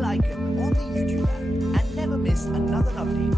bell icon on the YouTube app and never miss another update.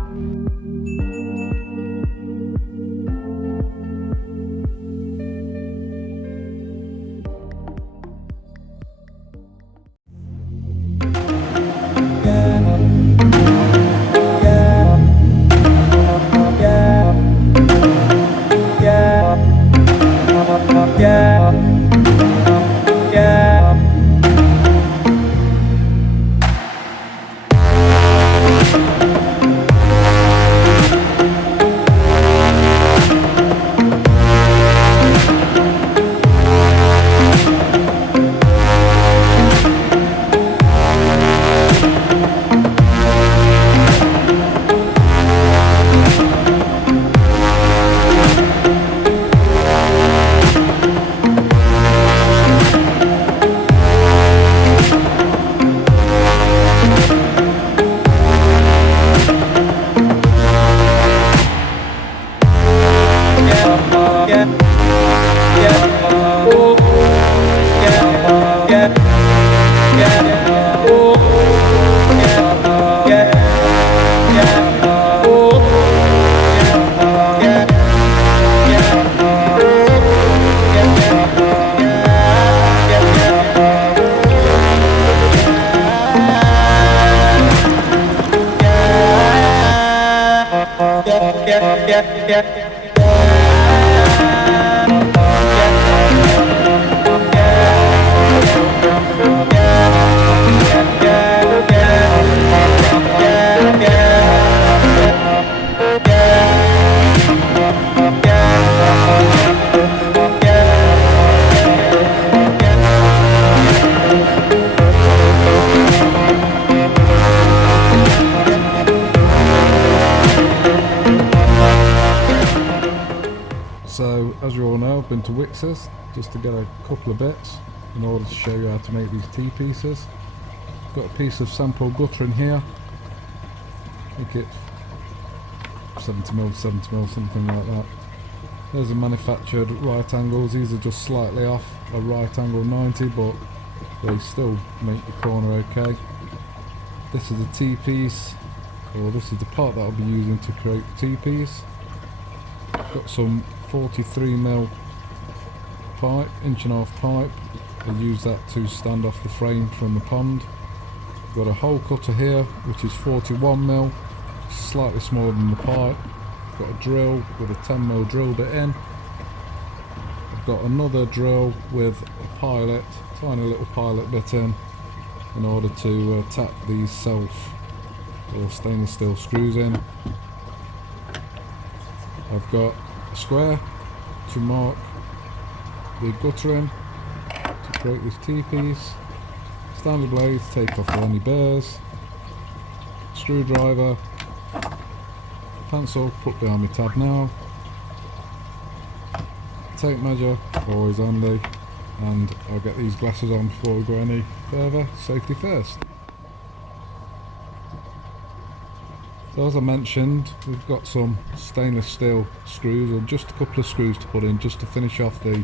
So, as you all know, I've been to Wix's just to get a couple of bits in order to show you how to make these T-pieces. Got a piece of sample guttering here. Make it 70mm, 70mm, something like that. There's the manufactured right angles. These are just slightly off a right angle 90, but they still make the corner okay. This is the T-piece, or this is the part that I'll be using to create the T-piece. Got some 43mm pipe, 1.5" pipe. I use that to stand off the frame from the pond. Got a hole cutter here, which is 41mm, slightly smaller than the pipe. Got a drill with a 10mm drill bit in. I've got another drill with a pilot, tiny little pilot bit in order to tap these self or stainless steel screws in. I've got a square to mark the guttering to create this T-piece, Stanley blade to take off any burrs, screwdriver, pencil put behind my tab now, tape measure always handy, and I'll get these glasses on before we go any further. Safety first. So as I mentioned, we've got some stainless steel screws, or just a couple of screws to put in just to finish off the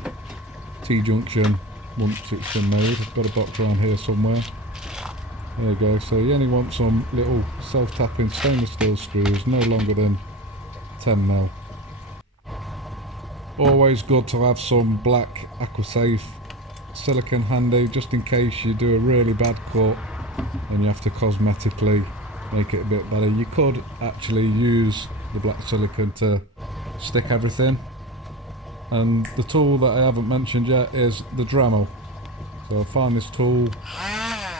T-junction once it's been made. I've got a box around here somewhere. There you go. So you only want some little self-tapping stainless steel screws, no longer than 10mm. Always good to have some black Aquasafe silicone handy, just in case you do a really bad cut and you have to cosmetically make it a bit better. You could actually use the black silicone to stick everything. And the tool that I haven't mentioned yet is the Dremel. So I find this tool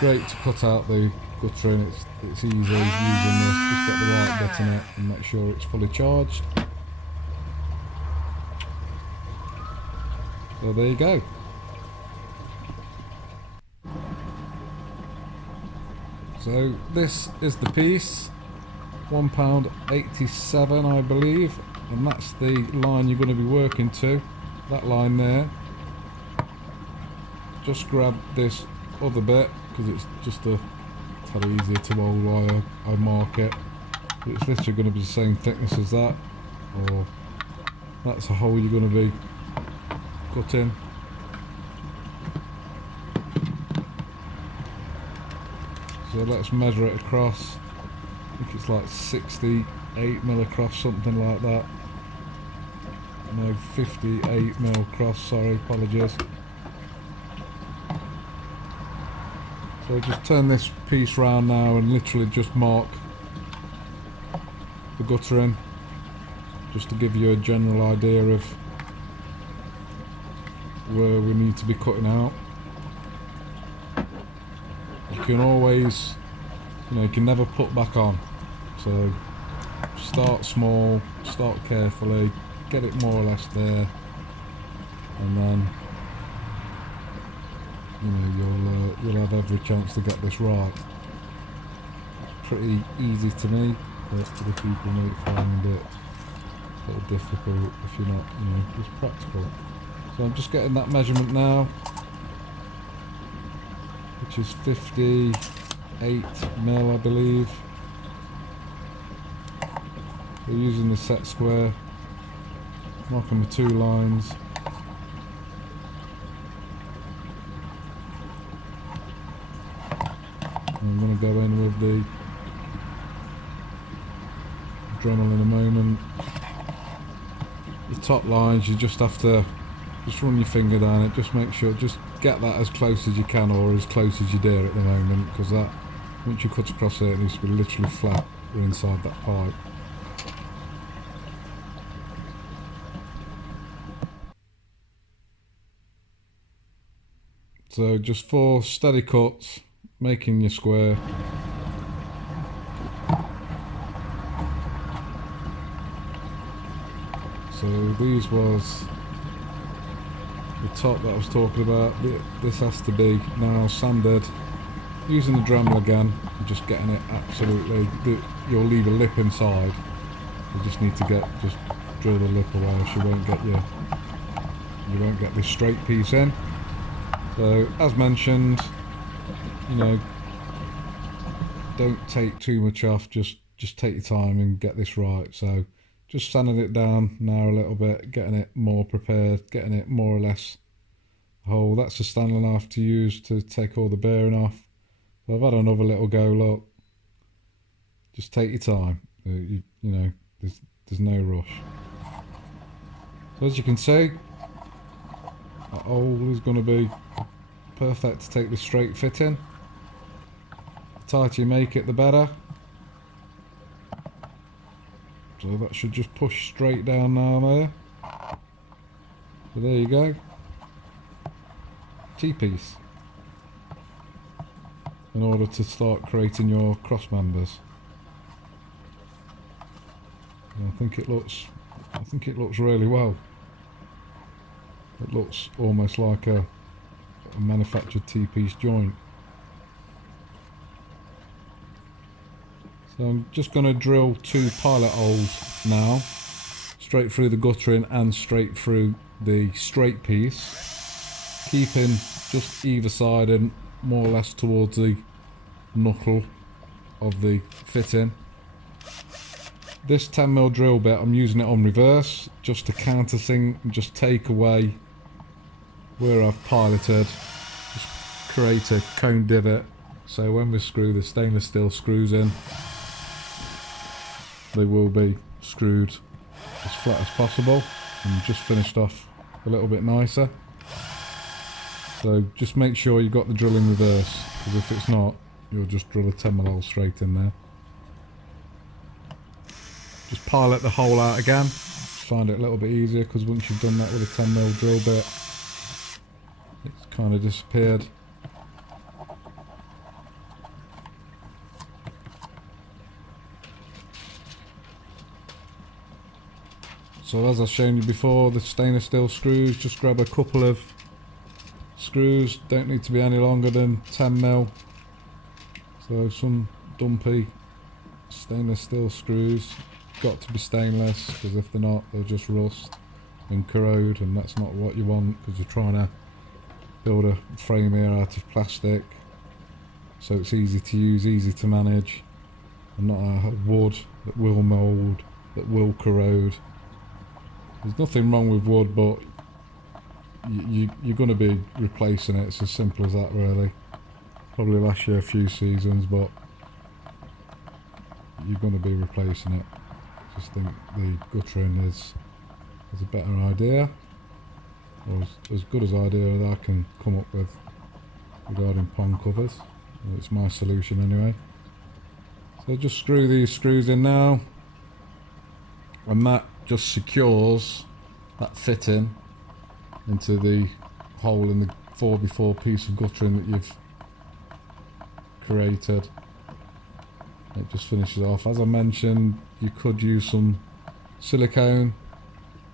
great to cut out the guttering. It's easy using this. Just get the right bit in it and make sure it's fully charged. So there you go. So this is the piece, £1.87 I believe, and that's the line you're going to be working to, that line there. Just grab this other bit because it's just a tad easier to hold while I mark it. It's literally going to be the same thickness as that, or that's a hole you're going to be cutting. So let's measure it across. I think it's like 68mm across, something like that. No, 58mm across, sorry, apologies. So just turn this piece round now and literally just mark the guttering, just to give you a general idea of where we need to be cutting out. You can always, you can never put back on. So start small, start carefully, get it more or less there, and then you'll have every chance to get this right. It's pretty easy to me. Rest of the people might find it a little difficult if you're not, just practical. So I'm just getting that measurement now, which is 58mm, I believe. We're using the set square, marking the 2 lines. I'm going to go in with the Dremel in a moment. The top lines, you just have to just run your finger down it, just make sure, just get that as close as you can, or as close as you dare at the moment, because that, once you cut across it needs to be literally flat or inside that pipe. So just 4 steady cuts, making your square. So these was the top that I was talking about. This has to be now sanded, using the Dremel again, just getting it absolutely, you'll leave a lip inside. You just need to just drill the lip away, else you won't get this straight piece in. So as mentioned, don't take too much off, just take your time and get this right. So just sanding it down now a little bit, getting it more prepared, getting it more or less whole. That's a Stanley knife to use to take all the bearing off. So I've had another little go, look. Just take your time, there's no rush. So as you can see, that hole is going to be perfect to take the straight fit in. The tighter you make it, the better. So that should just push straight down now there. So there you go. T-piece. In order to start creating your cross members. And I think it looks really well. It looks almost like a manufactured T-piece joint. So I'm just going to drill 2 pilot holes now, straight through the guttering and straight through the straight piece, keeping just either side and more or less towards the knuckle of the fitting. This 10mm drill bit, I'm using it on reverse just to countersink and just take away where I've piloted, just create a cone divot, so when we screw the stainless steel screws in, they will be screwed as flat as possible and just finished off a little bit nicer. So just make sure you got the drill in reverse, because if it's not, you'll just drill a 10mm hole straight in there. Just pilot the hole out again, find it a little bit easier, because once you've done that with a 10mm drill bit, it's kind of disappeared. So as I've shown you before, the stainless steel screws, just grab a couple of screws, don't need to be any longer than 10mm. So some dumpy stainless steel screws, got to be stainless, because if they're not, they'll just rust and corrode, and that's not what you want, because you're trying to build a frame here out of plastic, so it's easy to use, easy to manage, and not a wood that will mould, that will corrode. There's nothing wrong with wood, but you're going to be replacing it. It's as simple as that, really. probably last you a few seasons, but you're going to be replacing it. I just think the guttering is a better idea, or as good as idea as I can come up with regarding pond covers. Well, it's my solution anyway. So just screw these screws in now, and that just secures that fitting into the hole in the 4x4 piece of guttering that you've created. It just finishes off. As I mentioned, you could use some silicone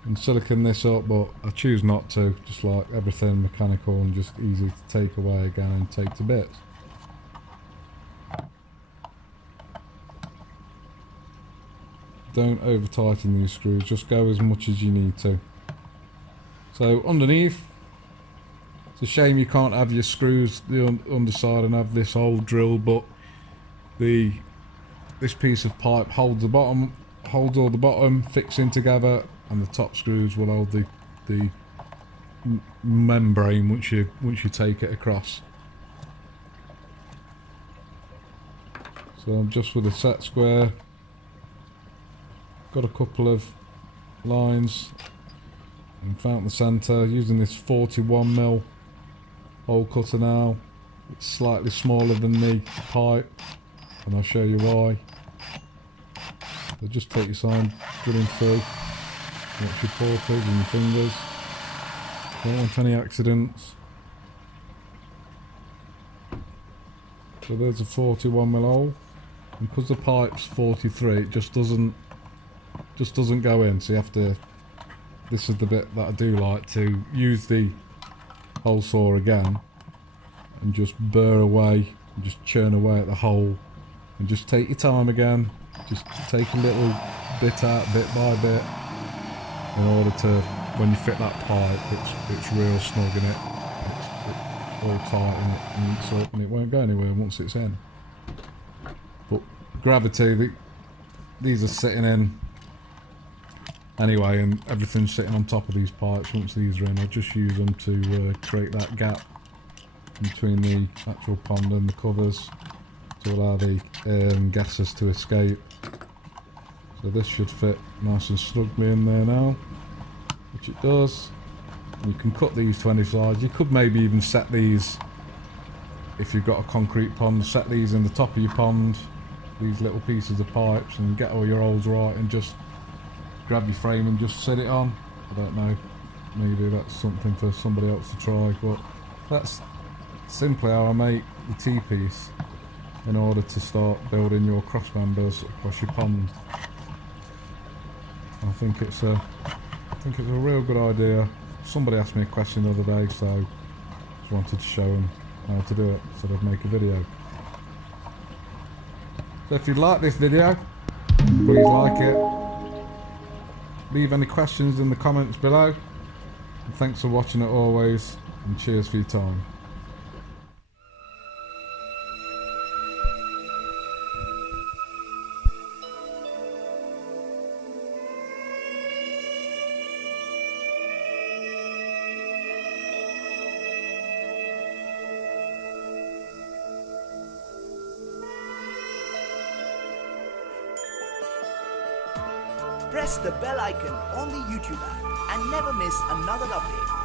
and silicone this up, but I choose not to. Just like everything mechanical and just easy to take away again and take to bits. Don't over tighten these screws, just go as much as you need to. So underneath, it's a shame you can't have your screws the underside and have this hole drilled, but this piece of pipe holds the bottom, holds all the bottom fixing together, and the top screws will hold the membrane once you take it across. So I'm just with a set square, got a couple of lines and found the centre using this 41mm hole cutter now. It's slightly smaller than the pipe, and I'll show you why. So just take your time drilling through. Watch your paws and your fingers. Don't want any accidents. So there's a 41mm hole, and because the pipe's 43, it just doesn't go in. So you have to. This is the bit that I do like to use the hole saw again, and just burr away, and just churn away at the hole, and just take your time again. Just take a little bit out, bit by bit, in order to, when you fit that pipe, it's real snug in it. It's all tight in it, and it's up, and it won't go anywhere once it's in. But gravity, these are sitting in anyway, and everything's sitting on top of these pipes. Once these are in, I'll just use them to create that gap between the actual pond and the covers to allow the gases to escape. So this should fit nice and snugly in there now, which it does. And you can cut these to any size. You could maybe even set these, if you've got a concrete pond, set these in the top of your pond, these little pieces of pipes, and get all your holes right, and just grab your frame and just set it on. I don't know, maybe that's something for somebody else to try, but that's simply how I make the T-piece in order to start building your cross members across your pond. I think it's a real good idea. Somebody asked me a question the other day, so I just wanted to show them how to do it, so I'd make a video. So if you like this video, please like it. Leave any questions in the comments below. And thanks for watching it always, and cheers for your time. Press the bell icon on the YouTube app and never miss another update.